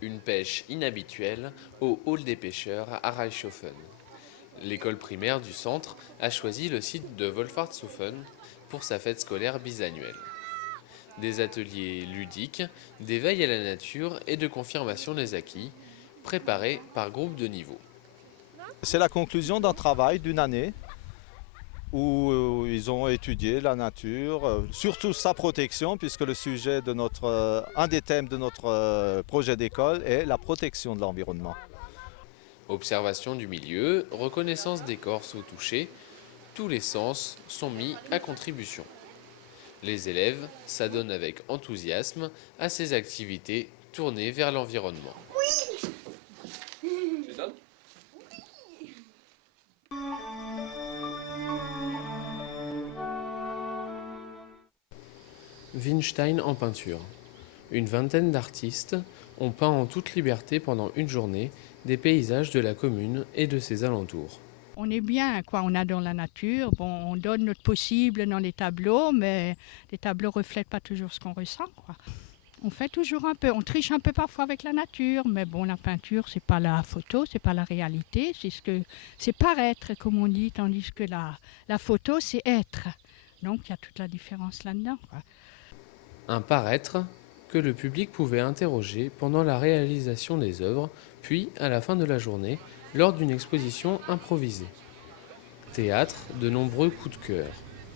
Une pêche inhabituelle au hall des pêcheurs à Reichshofen. L'école primaire du centre a choisi le site de Wolfhartshofen pour sa fête scolaire bisannuelle. Des ateliers ludiques, d'éveil à la nature et de confirmation des acquis, préparés par groupe de niveau. C'est la conclusion d'un travail d'une année où ils ont étudié la nature, surtout sa protection, puisque le sujet de un des thèmes de notre projet d'école est la protection de l'environnement. Observation du milieu, reconnaissance des corps au toucher, tous les sens sont mis à contribution. Les élèves s'adonnent avec enthousiasme à ces activités tournées vers l'environnement. Winstein en peinture. Une vingtaine d'artistes ont peint en toute liberté pendant une journée des paysages de la commune et de ses alentours. On est bien, quoi. On adore la nature. Bon, on donne notre possible dans les tableaux, mais les tableaux ne reflètent pas toujours ce qu'on ressent, quoi. On fait toujours un peu, on triche un peu parfois avec la nature, mais bon, la peinture, c'est pas la photo, c'est pas la réalité, c'est paraître, comme on dit, tandis que la photo, c'est être. Donc, il y a toute la différence là-dedans, quoi. Un paraître que le public pouvait interroger pendant la réalisation des œuvres, puis à la fin de la journée, lors d'une exposition improvisée. Théâtre, de nombreux coups de cœur.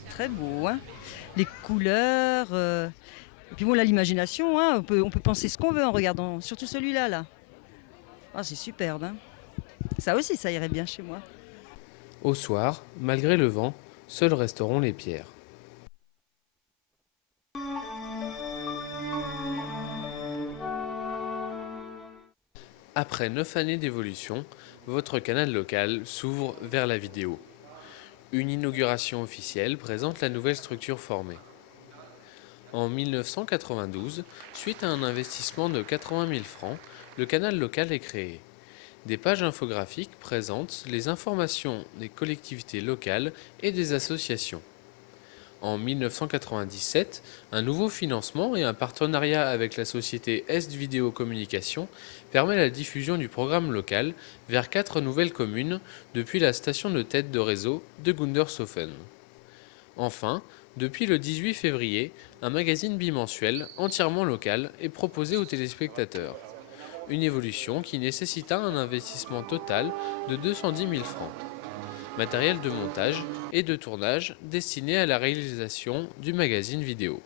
Très beau, hein. Les couleurs, et puis bon, là, l'imagination, hein. On peut penser ce qu'on veut en regardant, surtout celui-là, là. Ah, c'est superbe, hein. Ça aussi, ça irait bien chez moi. Au soir, malgré le vent, seuls resteront les pierres. Après 9 années d'évolution, votre canal local s'ouvre vers la vidéo. Une inauguration officielle présente la nouvelle structure formée. En 1992, suite à un investissement de 80 000 francs, le canal local est créé. Des pages infographiques présentent les informations des collectivités locales et des associations. En 1997, un nouveau financement et un partenariat avec la société Est Vidéo Communication permet la diffusion du programme local vers 4 nouvelles communes depuis la station de tête de réseau de Gundershofen. Enfin, depuis le 18 février, un magazine bimensuel entièrement local est proposé aux téléspectateurs. Une évolution qui nécessita un investissement total de 210 000 francs. Matériel de montage et de tournage destiné à la réalisation du magazine vidéo.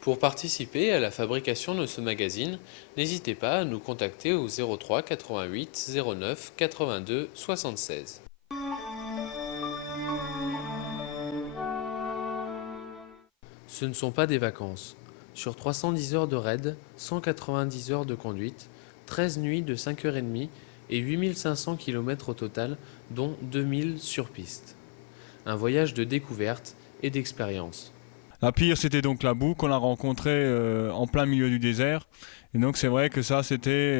Pour participer à la fabrication de ce magazine, n'hésitez pas à nous contacter au 03 88 09 82 76. Ce ne sont pas des vacances. Sur 310 heures de raid, 190 heures de conduite, 13 nuits de 5h30 et 8500 km au total, dont 2000 sur piste. Un voyage de découverte et d'expérience. La pire, c'était donc la boue qu'on a rencontrée en plein milieu du désert. Et donc c'est vrai que ça, c'était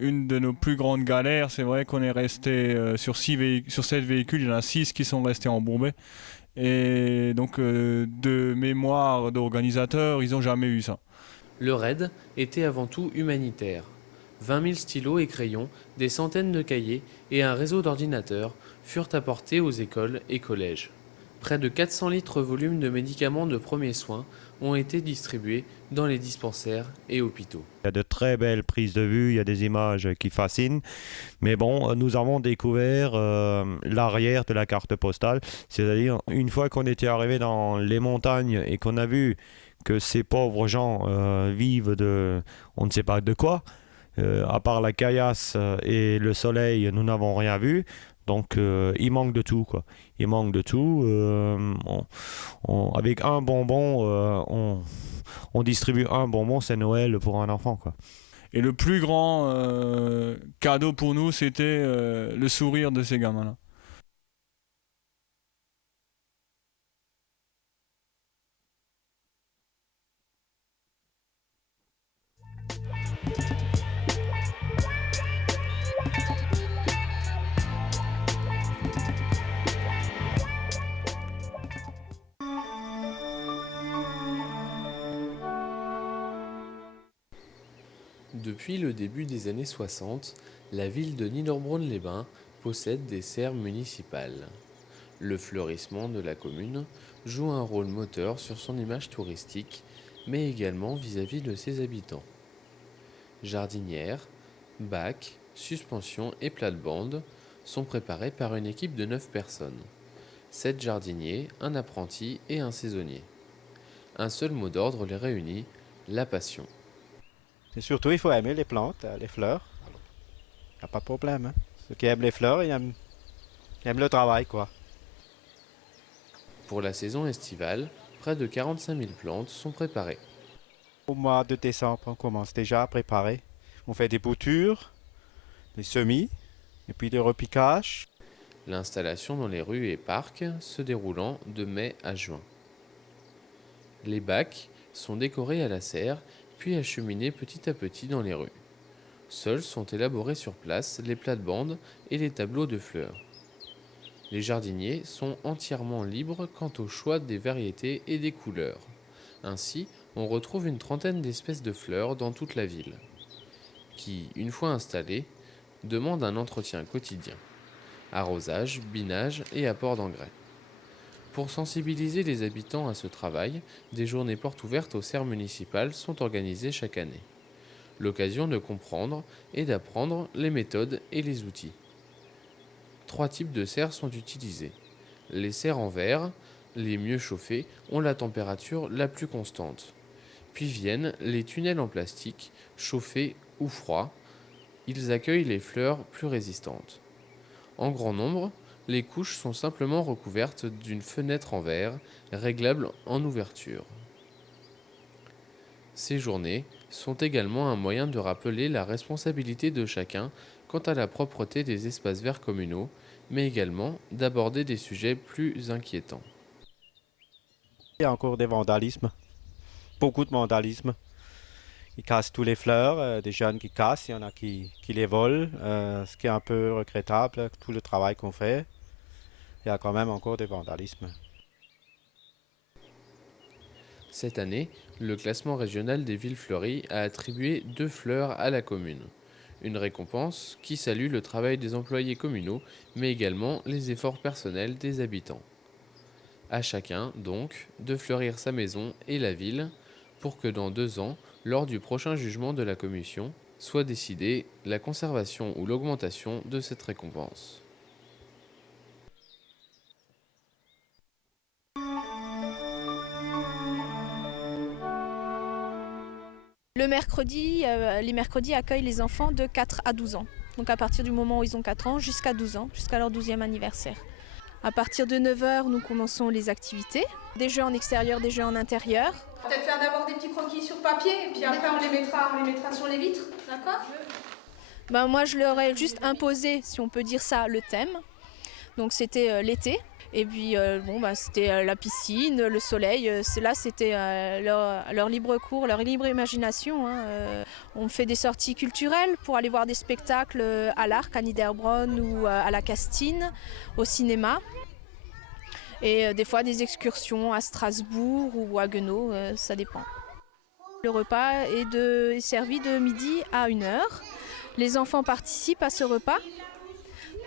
une de nos plus grandes galères. C'est vrai qu'on est resté sur 7 véhicules, il y en a 6 qui sont restés embourbés. Et donc de mémoire d'organisateurs, ils n'ont jamais eu ça. Le raid était avant tout humanitaire. 20 000 stylos et crayons, des centaines de cahiers et un réseau d'ordinateurs furent apportés aux écoles et collèges. Près de 400 litres volumes de médicaments de premiers soins ont été distribués dans les dispensaires et hôpitaux. Il y a de très belles prises de vue, il y a des images qui fascinent. Mais bon, nous avons découvert l'arrière de la carte postale. C'est-à-dire, une fois qu'on était arrivé dans les montagnes et qu'on a vu que ces pauvres gens vivent de on ne sait pas de quoi, à part la caillasse et le soleil, nous n'avons rien vu. Donc il manque de tout, quoi. Il manque de tout. Avec un bonbon, on distribue un bonbon, c'est Noël pour un enfant, quoi. Et le plus grand cadeau pour nous, c'était le sourire de ces gamins-là. Depuis le début des années 60, la ville de Niederbronn-les-Bains possède des serres municipales. Le fleurissement de la commune joue un rôle moteur sur son image touristique, mais également vis-à-vis de ses habitants. Jardinières, bacs, suspensions et plates-bandes sont préparés par une équipe de 9 personnes. 7 jardiniers, un apprenti et un saisonnier. Un seul mot d'ordre les réunit, la passion. Et surtout, il faut aimer les plantes, les fleurs. Il n'y a pas de problème. Hein. Ceux qui aiment les fleurs, ils aiment le travail, quoi. Pour la saison estivale, près de 45 000 plantes sont préparées. Au mois de décembre, on commence déjà à préparer. On fait des boutures, des semis, et puis des repiquages. L'installation dans les rues et parcs se déroulant de mai à juin. Les bacs sont décorés à la serre, puis acheminés petit à petit dans les rues. Seuls sont élaborés sur place les plates-bandes et les tableaux de fleurs. Les jardiniers sont entièrement libres quant au choix des variétés et des couleurs. Ainsi, on retrouve une trentaine d'espèces de fleurs dans toute la ville, qui, une fois installées, demandent un entretien quotidien. Arrosage, binage et apport d'engrais. Pour sensibiliser les habitants à ce travail, des journées portes ouvertes aux serres municipales sont organisées chaque année. L'occasion de comprendre et d'apprendre les méthodes et les outils. 3 types de serres sont utilisées. Les serres en verre, les mieux chauffées, ont la température la plus constante. Puis viennent les tunnels en plastique, chauffés ou froids. Ils accueillent les fleurs plus résistantes. En grand nombre, les couches sont simplement recouvertes d'une fenêtre en verre, réglable en ouverture. Ces journées sont également un moyen de rappeler la responsabilité de chacun quant à la propreté des espaces verts communaux, mais également d'aborder des sujets plus inquiétants. Il y a encore des vandalismes, beaucoup de vandalisme. Ils cassent tous les fleurs, des jeunes qui cassent, il y en a qui les volent, ce qui est un peu regrettable, tout le travail qu'on fait. Il y a quand même encore des vandalismes. Cette année, le classement régional des villes fleuries a attribué 2 fleurs à la commune. Une récompense qui salue le travail des employés communaux, mais également les efforts personnels des habitants. À chacun, donc, de fleurir sa maison et la ville, pour que dans 2 ans, lors du prochain jugement de la commission, soit décidée la conservation ou l'augmentation de cette récompense. Le mercredi, les mercredis accueillent les enfants de 4 à 12 ans. Donc à partir du moment où ils ont 4 ans jusqu'à 12 ans, jusqu'à leur 12e anniversaire. À partir de 9h, nous commençons les activités. Des jeux en extérieur, des jeux en intérieur. Peut-être faire d'abord des petits croquis sur papier et puis après on les mettra sur les vitres, d'accord ? Moi je leur ai juste imposé, si on peut dire ça, le thème. Donc c'était l'été. Et puis c'était la piscine, le soleil. C'était leur libre cours, leur libre imagination. On fait des sorties culturelles pour aller voir des spectacles à l'Arc, à Niederbronn ou à la Castine, au cinéma. Et des fois des excursions à Strasbourg ou à Guenot, ça dépend. Le repas est servi de midi à 1h. Les enfants participent à ce repas.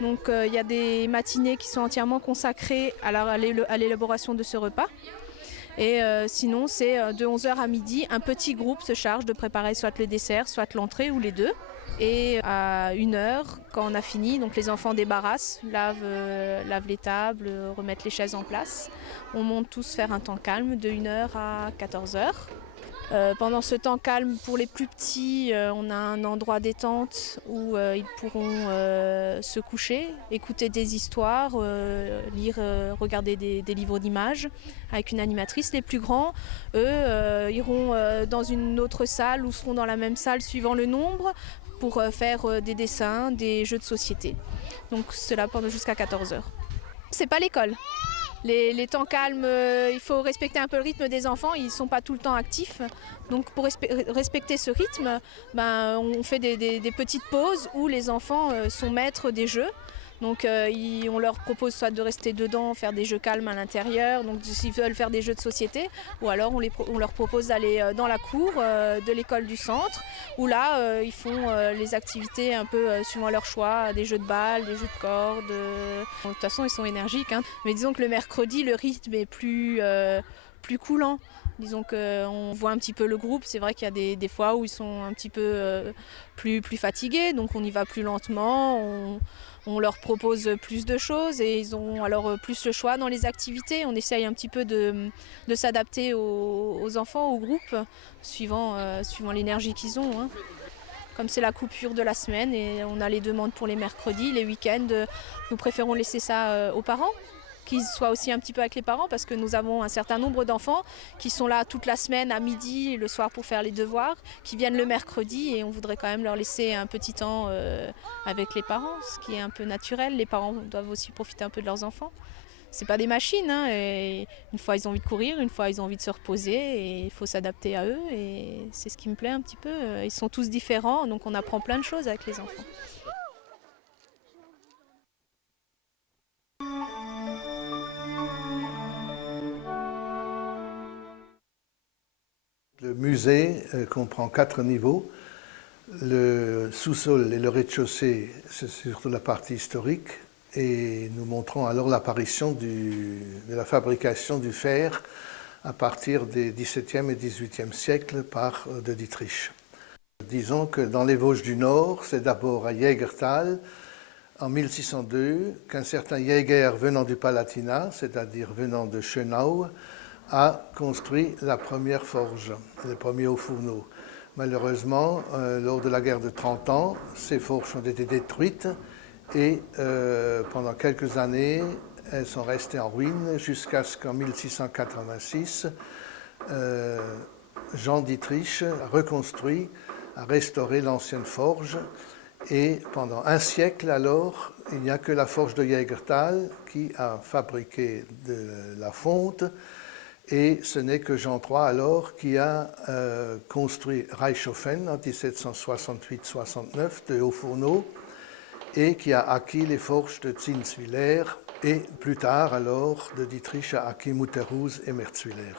Donc il y a des matinées qui sont entièrement consacrées à l'élaboration de ce repas. Et sinon, c'est de 11h à midi, un petit groupe se charge de préparer soit le dessert, soit l'entrée ou les deux. Et à 1h, quand on a fini, donc les enfants débarrassent, lavent les tables, remettent les chaises en place. On monte tous faire un temps calme de 1h à 14h. Pendant ce temps calme, pour les plus petits, on a un endroit détente où ils pourront se coucher, écouter des histoires, lire, regarder des livres d'images avec une animatrice. Les plus grands, eux, iront dans une autre salle ou seront dans la même salle suivant le nombre pour faire des dessins, des jeux de société. Donc cela pendant jusqu'à 14h. C'est pas l'école. Les temps calmes, il faut respecter un peu le rythme des enfants, ils ne sont pas tout le temps actifs. Donc pour respecter ce rythme, on fait des petites pauses où les enfants sont maîtres des jeux. Donc on leur propose soit de rester dedans, faire des jeux calmes à l'intérieur, donc s'ils veulent faire des jeux de société, ou alors on leur propose d'aller dans la cour de l'école du centre, où là ils font les activités un peu suivant leur choix, des jeux de balles, des jeux de cordes. De toute façon ils sont énergiques, hein. Mais disons que le mercredi le rythme est plus coulant. Disons qu'on voit un petit peu le groupe, c'est vrai qu'il y a des fois où ils sont un petit peu plus fatigués, donc on y va plus lentement, on leur propose plus de choses et ils ont alors plus le choix dans les activités. On essaye un petit peu de s'adapter aux enfants, au groupe, suivant l'énergie qu'ils ont, hein. Comme c'est la coupure de la semaine et on a les demandes pour les mercredis, les week-ends, nous préférons laisser ça aux parents, qu'ils soient aussi un petit peu avec les parents parce que nous avons un certain nombre d'enfants qui sont là toute la semaine à midi et le soir pour faire les devoirs, qui viennent le mercredi et on voudrait quand même leur laisser un petit temps avec les parents, ce qui est un peu naturel. Les parents doivent aussi profiter un peu de leurs enfants. C'est pas des machines, hein, et une fois ils ont envie de courir, une fois ils ont envie de se reposer et il faut s'adapter à eux et c'est ce qui me plaît un petit peu. Ils sont tous différents donc on apprend plein de choses avec les enfants. Le musée comprend 4 niveaux. Le sous-sol et le rez-de-chaussée, c'est surtout la partie historique. Et nous montrons alors l'apparition de la fabrication du fer à partir des XVIIe et XVIIIe siècles par de Dietrich. Disons que dans les Vosges du Nord, c'est d'abord à Jägertal, en 1602, qu'un certain Jäger venant du Palatinat, c'est-à-dire venant de Schönau, a construit la première forge, les premiers hauts fourneaux. Malheureusement, lors de la guerre de 30 ans, ces forges ont été détruites et pendant quelques années, elles sont restées en ruine jusqu'à ce qu'en 1686, Jean Dietrich a reconstruit, a restauré l'ancienne forge. Et pendant un siècle alors, il n'y a que la forge de Jägertal qui a fabriqué de la fonte. Et ce n'est que Jean III alors qui a construit Reichshofen en 1768-69 de hauts fourneaux et qui a acquis les forges de Zinswiller et plus tard alors de Dietrich a acquis Mutterhus et Merzwiller.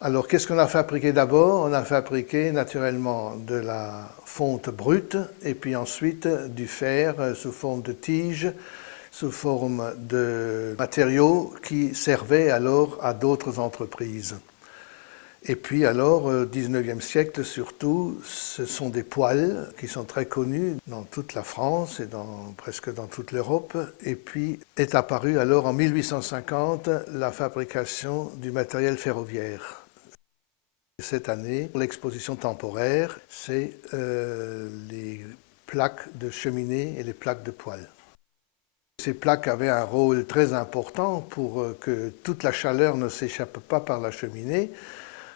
Alors qu'est-ce qu'on a fabriqué d'abord? On a fabriqué naturellement de la fonte brute et puis ensuite du fer sous forme de tiges, sous forme de matériaux qui servaient alors à d'autres entreprises. Et puis alors, au XIXe siècle surtout, ce sont des poêles qui sont très connus dans toute la France et presque dans toute l'Europe. Et puis est apparue alors en 1850 la fabrication du matériel ferroviaire. Cette année, l'exposition temporaire, c'est les plaques de cheminée et les plaques de poêle. Ces plaques avaient un rôle très important pour que toute la chaleur ne s'échappe pas par la cheminée,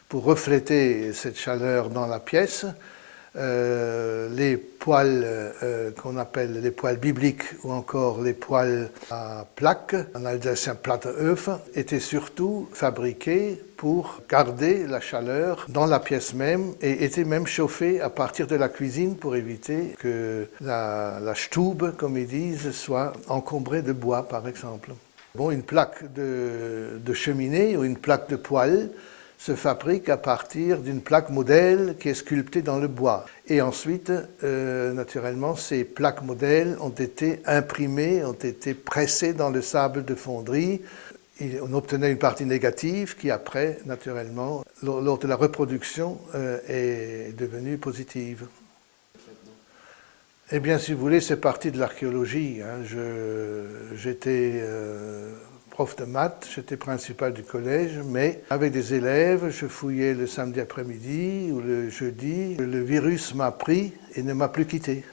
pour refléter cette chaleur dans la pièce. Les poêles qu'on appelle les poêles bibliques ou encore les poêles à plaques, en alsacien Platteöfen, étaient surtout fabriqués pour garder la chaleur dans la pièce même et étaient même chauffés à partir de la cuisine pour éviter que la Stube, comme ils disent, soit encombrée de bois par exemple. Bon, une plaque de cheminée ou une plaque de poêle se fabrique à partir d'une plaque modèle qui est sculptée dans le bois. Et ensuite, naturellement, ces plaques modèles ont été imprimées, ont été pressées dans le sable de fonderie. Et on obtenait une partie négative qui après, naturellement, lors de la reproduction, est devenue positive. Eh bien, si vous voulez, c'est parti de l'archéologie. J'étais prof de maths, j'étais principal du collège, mais avec des élèves, je fouillais le samedi après-midi ou le jeudi. Le virus m'a pris et ne m'a plus quitté.